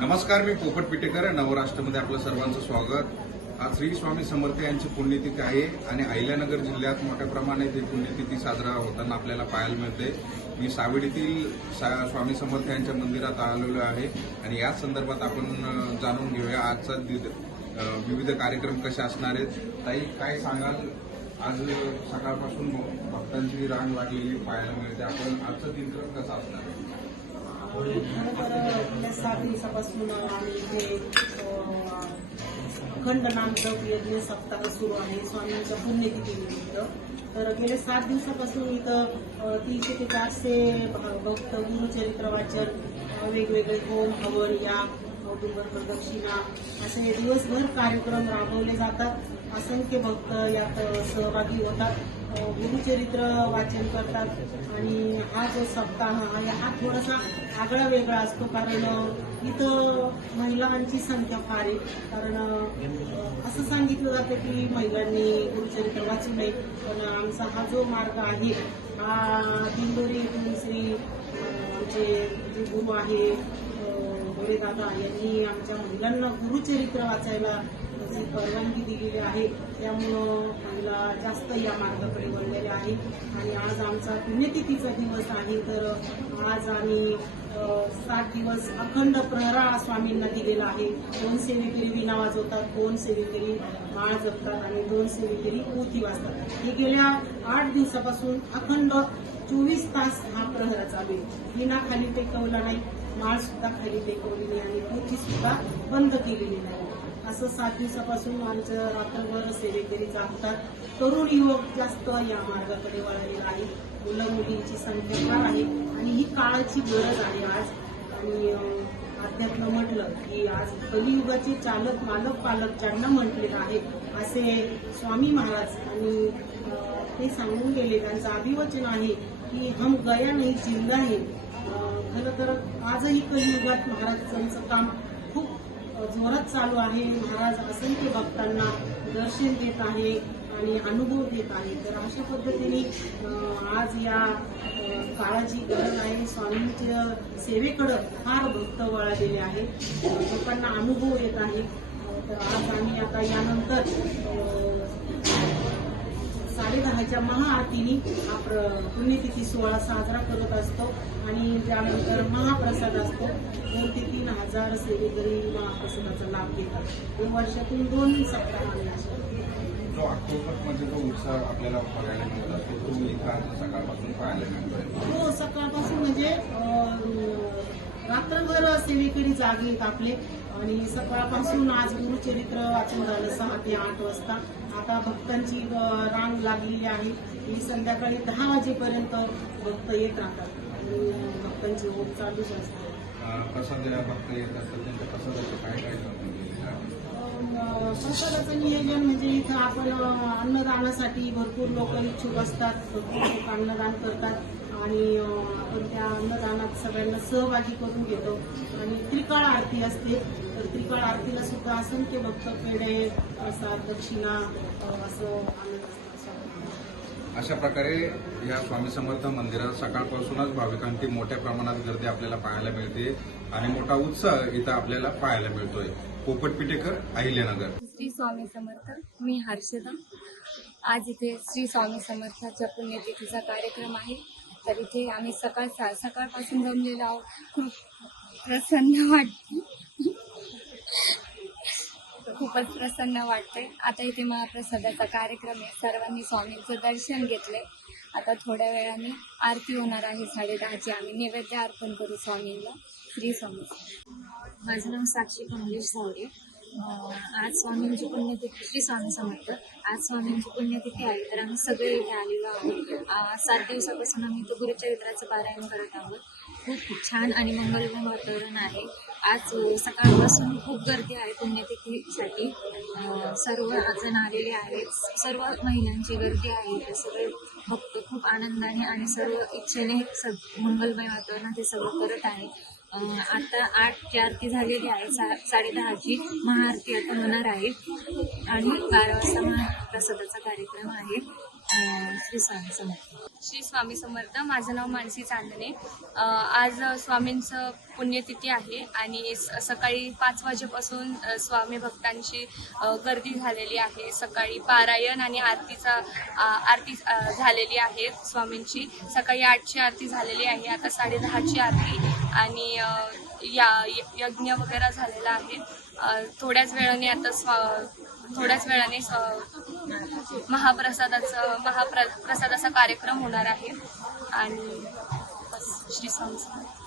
नमस्कार, मी पोपट पिटेकर. नवराष्ट्रमध्ये आपलं सर्वांचं स्वागत. आज श्री स्वामी समर्थ यांची पुण्यतिथी आहे आणि अहिल्यानगर जिल्ह्यात मोठ्या प्रमाणात ही पुण्यतिथी साजरा होताना आपल्याला पाहायला मिळते. मी सावेडीतील स्वामी समर्थ यांच्या मंदिरात आलेलो आहे आणि याच संदर्भात आपण जाणून घेऊया आजचा विविध कार्यक्रम कसे असणार आहेत. ताई, काय सांगाल? आज सकाळपासून भक्तांची रांग लागलेली पाहायला मिळते. आपण आजचा दिनक्रम कसा असणार आहे? गेल्या 7 दिवसापासून आम्ही इथे अखंड नामजप यज्ञ सप्ताह सुरू आहे स्वामींच्या पुण्यतिथीनिमित्त. तर गेल्या 7 दिवसापासून इथं 300 ते 400 भक्त गुरुचरित्र वाचन, वेगवेगळे होम हवन, या औदुंबर प्रदक्षिणा असे दिवसभर कार्यक्रम राबवले जातात. असंख्य भक्त यात सहभागी होतात, गुरुचरित्र वाचन करतात आणि हा जो सप्ताह आहे हा थोडासा आगळा वेगळा असतो. कारण इथं महिलांची संख्या फार आहे. कारण असं सांगितलं जातं की महिलांनी गुरुचरित्र वाचू नये, पण आमचा हा जो मार्ग आहे हा दिंडोरी येथून श्री आमचे जे गुरु आहे दादा यांनी आमच्या महिलांना गुरुचरित्र वाचायला जी परवानगी दिलेली आहे, त्यामुळं महिला जास्त या मार्गाकडे वळलेल्या आहे. आणि आज आमचा पुण्यतिथीचा दिवस आहे, तर आज आम्ही 7 दिवस अखंड प्रहरा स्वामींना दिलेला आहे. 2 सेवेकरी वीणा वाजवतात, 2 सेवेकरी माळ जपतात आणि 2 सेवेकरी पोथी वाजतात. हे गेल्या 8 दिवसापासून अखंड 24 तास हा प्रहरा चालू आहे. वीणा खाली टेकवला नाही, माळ सुद्धा खाली टेकवली नाही आणि पोथी सुद्धा बंद केलेली नाही. असं 7 दिवसापासून आमचं रात्रभर सेवेकरी चालतात. तरुण युवक जास्त या मार्गाकडे वळलेला आहे. मुलं मुलींची संख्या फार आहे आणि ही काळाची गरज आहे आज. आणि अध्यात्म म्हटलं की आज कलियुगाचे चालक मालक पालक ज्यांना म्हटलेलं आहे असे स्वामी महाराज, आणि ते सांगून गेले, त्यांचं अभिवचन आहे की हम गया नाही जिंदा है. खरं तर आजही कलियुगात महाराजांचं काम खूप जोरात चालू आहे. महाराज असंख्य भक्तांना दर्शन देत आहे आणि अनुभव देत आहे. तर अशा पद्धतीने आज या काळाची गरज आहे. स्वामींच्या सेवेकडं फार भक्त वळालेले आहेत, लोकांना अनुभव येत आहे. तर आज आम्ही आता यानंतर 10:30च्या महाआरतीने हा पुण्यतिथी सोहळा साजरा करत असतो आणि त्यानंतर महाप्रसाद असतो. 2 ते 3 हजार सेवेकरी महाप्रसादाचा लाभ घेतात. हे वर्षातून 2 सप्ताह असतो. जो ऑक्टोबरमध्ये जो उत्साह आपल्याला बघायला मिळत असतो तो इथं सकाळपासून पाहायला मिळतोय. हो, सकाळपासून म्हणजे रात्रभर सेवेकरी जागे आहेत आपले. आणि सकाळपासून आज गुरुचरित्र वाचून झालं 6 ते 8 वाजता. आता भक्तांची रांग लागलेली आहे. ही संध्याकाळी 10 वाजेपर्यंत भक्त येत राहतात आणि भक्तांची ओघ चालूच असते. प्रसाद भक्त येत असतात, त्यांच्या प्रसादाचं काय प्रसादाचं नियोजन म्हणजे इथं आपण अन्नदानासाठी भरपूर लोक इच्छुक असतात, भरपूर लोक अन्नदान करतात आणि आपण त्या अन्नदानात सगळ्यांना सहभागी करून घेतो. आणि त्रिकाळ आरती असते, तर त्रिकाळ आरतीला सुद्धा असंख्य भक्त पेढे, प्रसाद, दक्षिणा असं आणत असतात. अशा प्रकारे या स्वामी समर्थ मंदिरात सकाळपासूनच भाविकांची मोठ्या प्रमाणात गर्दी आपल्याला पाहायला मिळते आणि मोठा उत्साह इथं आपल्याला पाहायला मिळतोय. पोपट पिटेकर, अहिल्यानगर. श्री स्वामी समर्थ. मी हर्षदा. आज इथे श्री स्वामी समर्थाच्या पुण्यतिथीचा कार्यक्रम आहे. तर इथे आम्ही सकाळपासून जमलेलो आहोत. खूप प्रसन्न वाटते, खूपच प्रसन्न वाटते. आता इथे महाप्रसादाचा कार्यक्रम आहे. सर्वांनी स्वामींचं दर्शन घेतलंय. आता थोड्या वेळाने आरती होणार आहे 10:30ची. आम्ही नैवेद्य अर्पण करू स्वामींना. श्री स्वामी. माझं नाव साक्षी कमलेश झावरे. आज स्वामींची पुण्यतिथी, श्री स्वामी समर्थ. आज स्वामींची पुण्यतिथी आहे, तर आम्ही सगळे इथे आलेलो आहोत. 7 दिवसापासून आम्ही इथं गुरुचरित्राचं पारायण करत आहोत. खूप छान आणि मंगलमय वातावरण आहे. आज सकाळपासून खूप गर्दी आहे पुण्यतिथीसाठी. सर्व जण आलेले आहेत, सर्व महिलांची गर्दी आहे. सगळे भक्त खूप आनंदाने आणि सर्व इच्छेने मंगलमय वातावरणात हे सगळं करत आहे. आता 8ची आरती झालेली आहे. 10:30ची महाआरती आता होणार आहे आणि 12 वाजता महाप्रसादाचा कार्यक्रम आहे. श्री स्वामी समर्थ. श्री स्वामी समर्थ. माझं नाव मानसी चांदणे. आज स्वामींचं पुण्यतिथी आहे आणि सकाळी 5 वाजेपासून स्वामी भक्तांची गर्दी झालेली आहे. सकाळी पारायण आणि आरती झालेली आहे स्वामींची. सकाळी 8ची आरती झालेली आहे. आता 10:30ची आरती आणि यज्ञ वगैरे झालेला आहे. थोड्याच वेळाने महाप्रसादाचा कार्यक्रम होणार आहे आणि श्री स्वामी समर्थ.